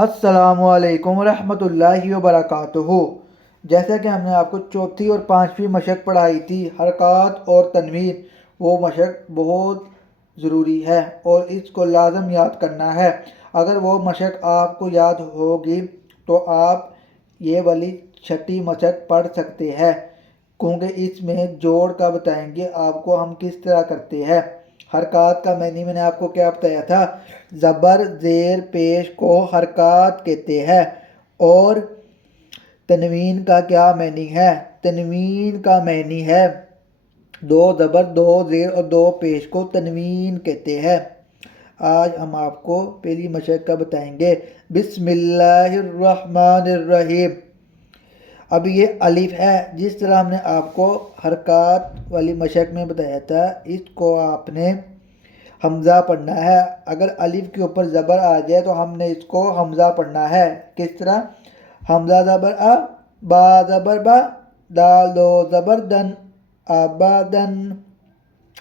السلام علیکم ورحمۃ اللہ وبرکاتہ۔ جیسا کہ ہم نے آپ کو چوتھی اور پانچویں مشق پڑھائی تھی، حرکات اور تنوین، وہ مشق بہت ضروری ہے اور اس کو لازم یاد کرنا ہے۔ اگر وہ مشق آپ کو یاد ہوگی تو آپ یہ والی چھٹی مشق پڑھ سکتے ہیں، کیونکہ اس میں جوڑ کا بتائیں گے آپ کو ہم کس طرح کرتے ہیں۔ حرکات کا معنی میں نے آپ کو کیا بتایا تھا؟ زبر زیر پیش کو حرکات کہتے ہیں۔ اور تنوین کا کیا معنی ہے؟ تنوین کا معنی ہے دو زبر، دو زیر اور دو پیش کو تنوین کہتے ہیں۔ آج ہم آپ کو پہلی مشق کا بتائیں گے۔ بسم اللہ الرحمن الرحیم۔ اب یہ الف ہے، جس طرح ہم نے آپ کو حرکات والی مشق میں بتایا تھا، اس کو آپ نے حمزہ پڑھنا ہے۔ اگر الف کے اوپر زبر آ جائے تو ہم نے اس کو حمزہ پڑھنا ہے۔ کس طرح؟ حمزہ زبر آ، با زبر با، دال دو زبر دن، آبادن۔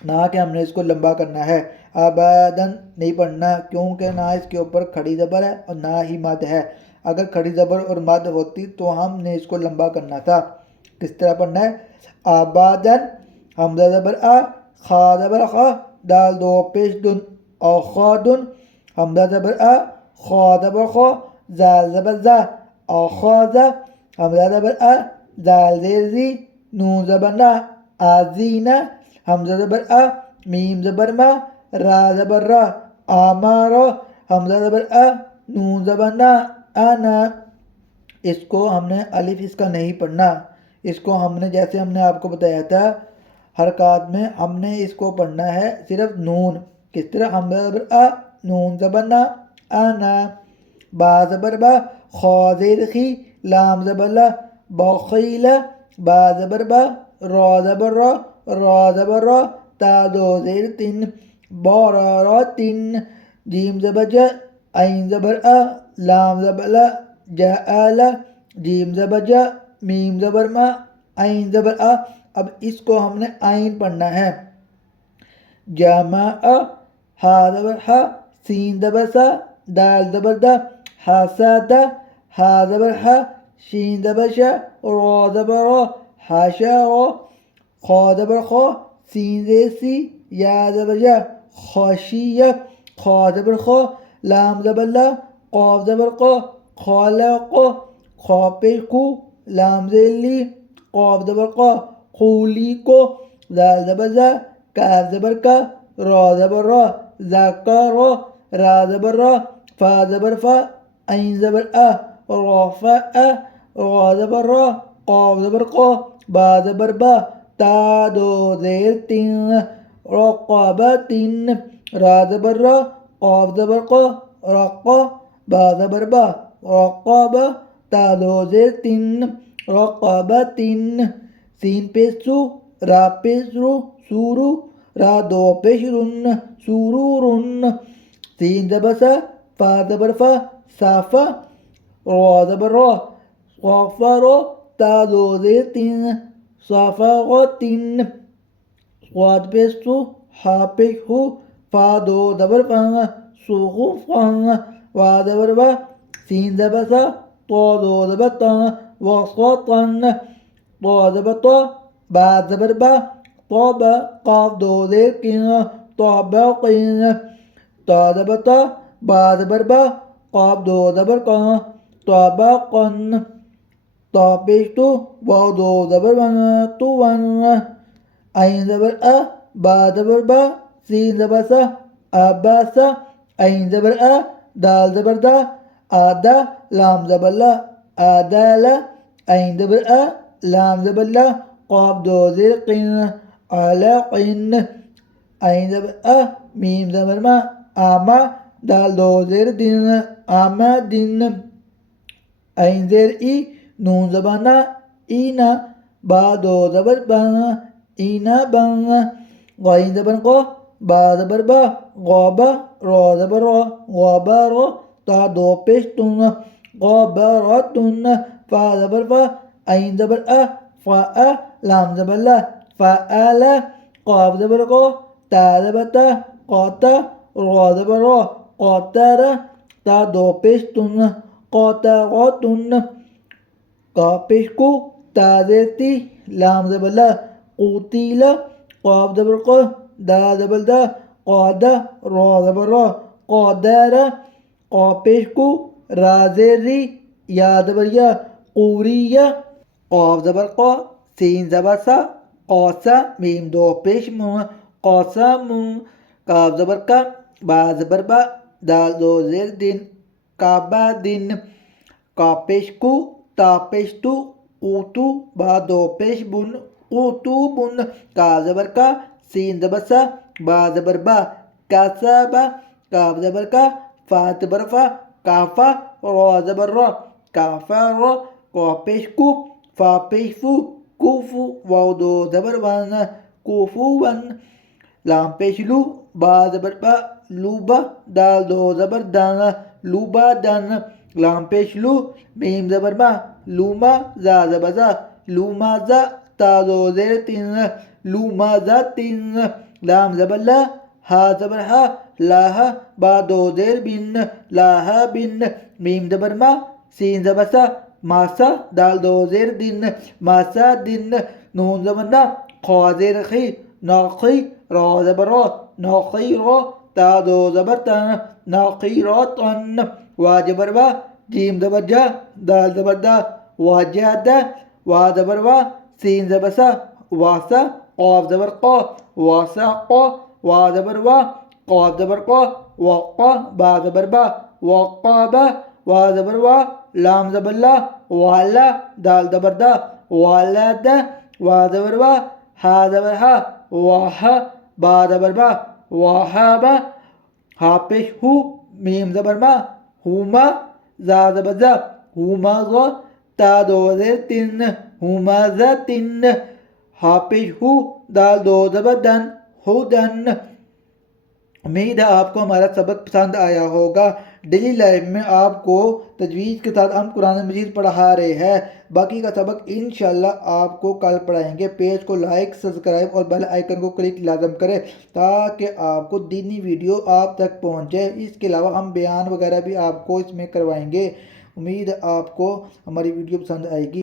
نہ کہ ہم نے اس کو لمبا کرنا ہے، آبادن نہیں پڑھنا، کیونکہ نہ اس کے اوپر کھڑی زبر ہے اور نہ ہی مد ہے۔ اگر کھڑی زبر اور مد ہوتی تو ہم نے اس کو لمبا کرنا تھا۔ کس طرح پڑھنا ہے؟ آبادن، حمزہ زبر آ، خا زبر خا، دال دو پیش دن، اوخادن، حمزہ زبر آ، خا زبر خا، زال زبر زا، اوخازا، حمزہ زبر آ، زال زیر زی، نون زبر نا، آزینہ، حمزہ زبر آ، میم زبر ما، را زبر را، آمارا، حمزہ زبر آ، نون زبر نا، آنا۔ اس کو ہم نے الف اس کا نہیں پڑھنا، اس کو ہم نے جیسے ہم نے آپ کو بتایا تھا حرکات میں، ہم نے اس کو پڑھنا ہے صرف نون۔ کس طرح؟ حمزہ زبر آ، نون زبر نا، آنا، با زبر با، خا زیر خی، لام زبر لا، بخیلا، با زبر با، را زبر را، را زبر را، تا دو زیر تین، بارا را تین، جیم زبر جا، عین زبر آ، لام زبر لا، جا، جیم زبر جا، میم زبر ما، عین زبر آ۔ اب اس کو ہم نے عین پڑھنا ہے۔ جامع، ہا زبر ہا، سین زبر سا، دال زبر دا، حاسدہ، ہا زبر ہا، شین زبر شا، را زبر را، حاشا را، خا زبر خا، سین زیر سی، یا زبر یا، خاشیہ، خا زبر خا، لام زبر لا، قاف زبر قا، خالق، خا پیش کو، لام زیر لی، قاف زبر قا، خولی کو، زال زبر زا، کاف زبر کا، را زبر را، ذکر، را زبر را، فا زبر فا، عین زبر آ، رافع، را زبر را، قاف زبر قا، با زبر با، تا دو زیر تین، رقابہ تین، را زبر را، قاف زبر قا، رقا، با زبر با، رقابہ، تا دو زیر تین، رقابہ تین، سین پیش سو، را پیش رو، سورو، را دو پیش رن، سورورن، سین زبر سا، فا زبر فا، صافا، را زبر را، صافا را، تا دو زیر تین، صافا را تین، صاد پیش سو، ہا پیش ہو، فا دو زبر فن، سوخو فن، وا زبر وا، سین زبر سا، طا دو زبر تن، وسطن، طا زبر طا، با زبر با، طابا، قاف دو زیر کن، طابقین، تا زبر تا، با زبر با، قاف دو زبر کن، طابقن، تا پیش تو، وا دو زبر ون، تو ون، عین زبر آ، با زبر با، سین زبر سا، آباسا، عین زبر آ، دال زبر دا، آدا، لام زبر لا، آدالا، عین زبر آ، لام زبر لا، قاف دو زیر قن، علاقن، عین زبر آ، میم زبر ما، آما، دال دو زیر دن، آما دن، عین زیر ای، نون زبر نا، اینا، با دو زبر بن، اینا بن، غین زبر قا، با زبر با، غابا، را زبر را، غابا را، تا دو پیش تن، غابارتن، فا زبر فا، عین زبر آ، فا، لام زبر لا، فعلا، قاف زبر قا، تا زبر تا، قاتا، را زبر را، قاتارا، تا دو پیش تن، قاطعتن قاف پیش کو تا زیر تی لام زبر لا قوتیل قاف زبر ق دا زبر دا قادہ را زبر را قادر قاف پیش کو را زیر ری یا زبر یا قوریہ قاف زبر قا سین زبر سا قاسا میم دو پیش مو قاسم کاف زبر کا با زبر با دال دو زیر دن کعبہ دن کا پیش کو تا پیش تو اوتو با دو پیش بن اوتو بن کا زبر کا سین زبر سا با زبر با کاسا با کاف زبر کا فا زبر فا کافا را زبر را کافا را کا پیش کو فا پیش فو کوفو واو دو زبر ون کوفو ون لام پیش لو با زبر با لوبا دال دو زبر دان لوبا دان لام پیش لو میم زبر ما لوما زا زبر زا لوما زا تا دو زیر تین لوما زا تین لام زبر لا ہا زبر ہا لاہا با دو زیر بن لاہا بن میم زبر ما سین زبر سا ماسا دال دو زیر دن ماسا دن نون زبر نا خا زیر خی ناقی را زبر را ناقی را تا دو زبر تن ناقی را تن وا زبر وا جیم زبر جا دال زبر دا واجد وا زبر وا سین زبر سا واسا قاف زبر قا واسا قا وا زبر وا قاف زبر قا وقا با زبر با وقابا وا زبر وا لام زبر لا والا دال زبر دا والد وا زبر وا ہا زبر ہا واہ با زبر با واہبا ہا پیش ہو میم زبر ما ہوما زا زبر زا ہوما غا تا دو زیر تین ہوما زا تین ہا پیش ہو دال دو زبر دن ہو دن امید ہے آپ کو ہمارا سبق پسند آیا ہوگا ڈیلی لائف میں آپ کو تجویز کے ساتھ ہم قرآن مجید پڑھا رہے ہیں باقی کا سبق انشاءاللہ آپ کو کل پڑھائیں گے پیج کو لائک سبسکرائب اور بیل آئیکن کو کلک لازم کریں تاکہ آپ کو دینی ویڈیو آپ تک پہنچے اس کے علاوہ ہم بیان وغیرہ بھی آپ کو اس میں کروائیں گے امید ہے آپ کو ہماری ویڈیو پسند آئے گی